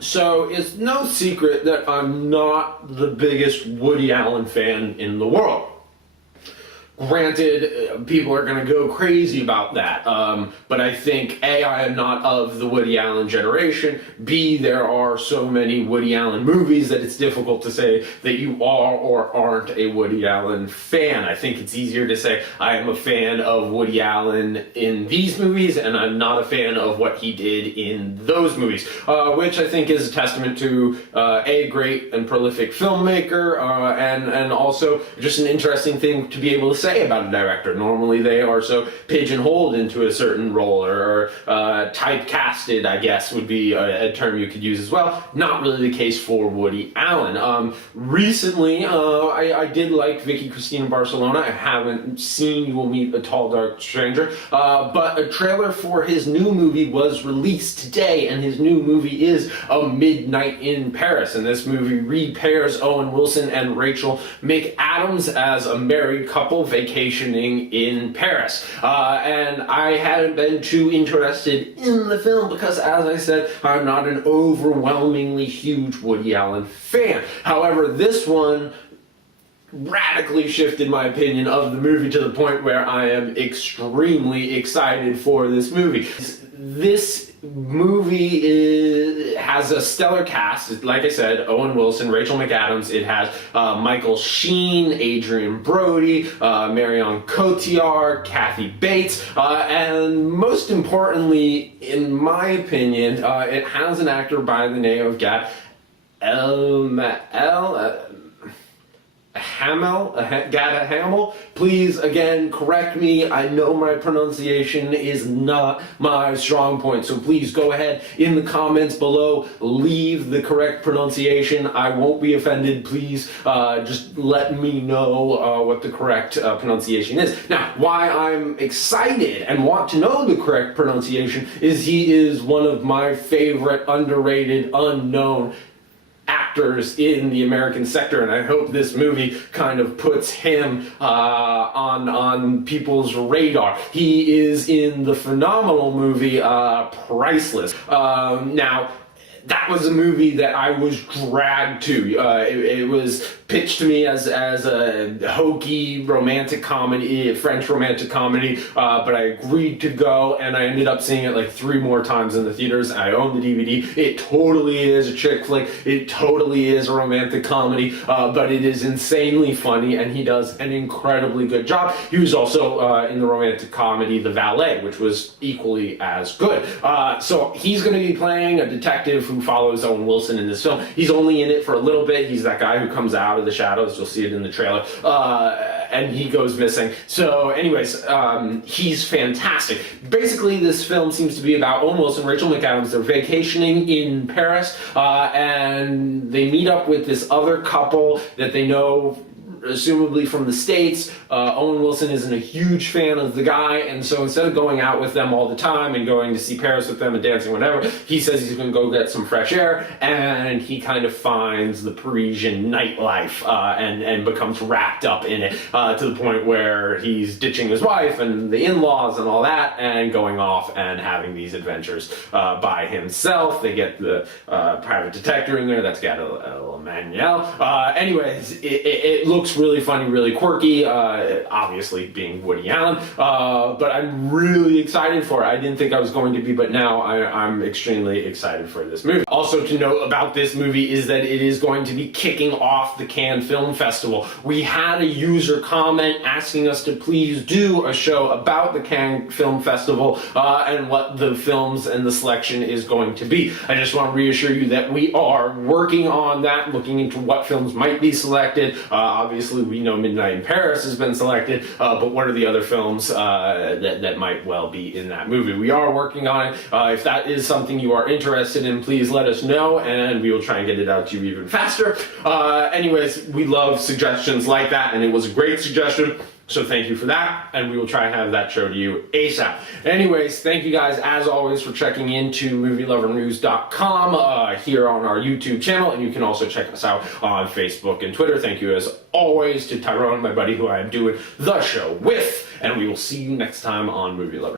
So it's no secret that I'm not the biggest Woody Allen fan in the world. Granted, people are going to go crazy about that, but I think A, I am not of the Woody Allen generation, B, there are so many Woody Allen movies that it's difficult to say that you are or aren't a Woody Allen fan. I think it's easier to say I am a fan of Woody Allen in these movies and I'm not a fan of what he did in those movies, which I think is a testament to a great and prolific filmmaker, and also just an interesting thing to be able to say about a director. Normally they are so pigeonholed into a certain role, or typecasted, I guess would be a term you could use as well. Not really the case for Woody Allen. Recently, I did like Vicky Cristina Barcelona. I haven't seen You Will Meet a Tall Dark Stranger, but a trailer for his new movie was released today, and his new movie is A Midnight in Paris, and this movie repairs Owen Wilson and Rachel McAdams as a married couple vacationing in Paris. And I hadn't been too interested in the film because, as I said, I'm not an overwhelmingly huge Woody Allen fan. However, this one radically shifted my opinion of the movie to the point where I am extremely excited for this movie. This movie has a stellar cast. Like I said, Owen Wilson, Rachel McAdams. It has Michael Sheen, Adrien Brody, Marion Cotillard, Kathy Bates, and most importantly, in my opinion, it has an actor by the name of Gada Hamill. Please, again, correct me. I know my pronunciation is not my strong point, so please go ahead in the comments below, leave the correct pronunciation. I won't be offended. Please just let me know what the correct pronunciation is. Now, why I'm excited and want to know the correct pronunciation is he is one of my favorite underrated, unknown actors in the American sector, and I hope this movie kind of puts him on people's radar. He is in the phenomenal movie Priceless. Now, that was a movie that I was dragged to. It was pitched to me as a hokey romantic comedy, French romantic comedy, but I agreed to go, and I ended up seeing it like 3 more times in the theaters. I own the DVD. It totally is a chick flick. It totally is a romantic comedy, but it is insanely funny, and he does an incredibly good job. He was also in the romantic comedy The Valet, which was equally as good. So he's going to be playing a detective who follows Owen Wilson in this film. He's only in it for a little bit. He's that guy who comes out of the shadows. You'll see it in the trailer. And he goes missing. So anyways, he's fantastic. Basically, this film seems to be about Owen Wilson, Rachel McAdams. They're vacationing in Paris, and they meet up with this other couple that they know assumably from the States. Owen Wilson isn't a huge fan of the guy, and so instead of going out with them all the time and going to see Paris with them and dancing, whatever, he says he's going to go get some fresh air, and he kind of finds the Parisian nightlife and becomes wrapped up in it to the point where he's ditching his wife and the in-laws and all that and going off and having these adventures by himself. They get the private detective in there. That's got Elmaleh. Anyways, it looks really funny, really quirky, obviously being Woody Allen, but I'm really excited for it. I didn't think I was going to be, but now I'm extremely excited for this movie. Also to note about this movie is that it is going to be kicking off the Cannes Film Festival. We had a user comment asking us to please do a show about the Cannes Film Festival and what the films and the selection is going to be. I just want to reassure you that we are working on that, looking into what films might be selected. Obviously, we know Midnight in Paris has been selected, but what are the other films that might well be in that movie? We are working on it. If that is something you are interested in, please let us know, and we will try and get it out to you even faster. Anyways, we love suggestions like that, and it was a great suggestion. So thank you for that, and we will try and have that show to you ASAP. Anyways, thank you guys, as always, for checking into MovieLoverNews.com here on our YouTube channel, and you can also check us out on Facebook and Twitter. Thank you, as always, to Tyrone, my buddy, who I am doing the show with, and we will see you next time on Movie Lover.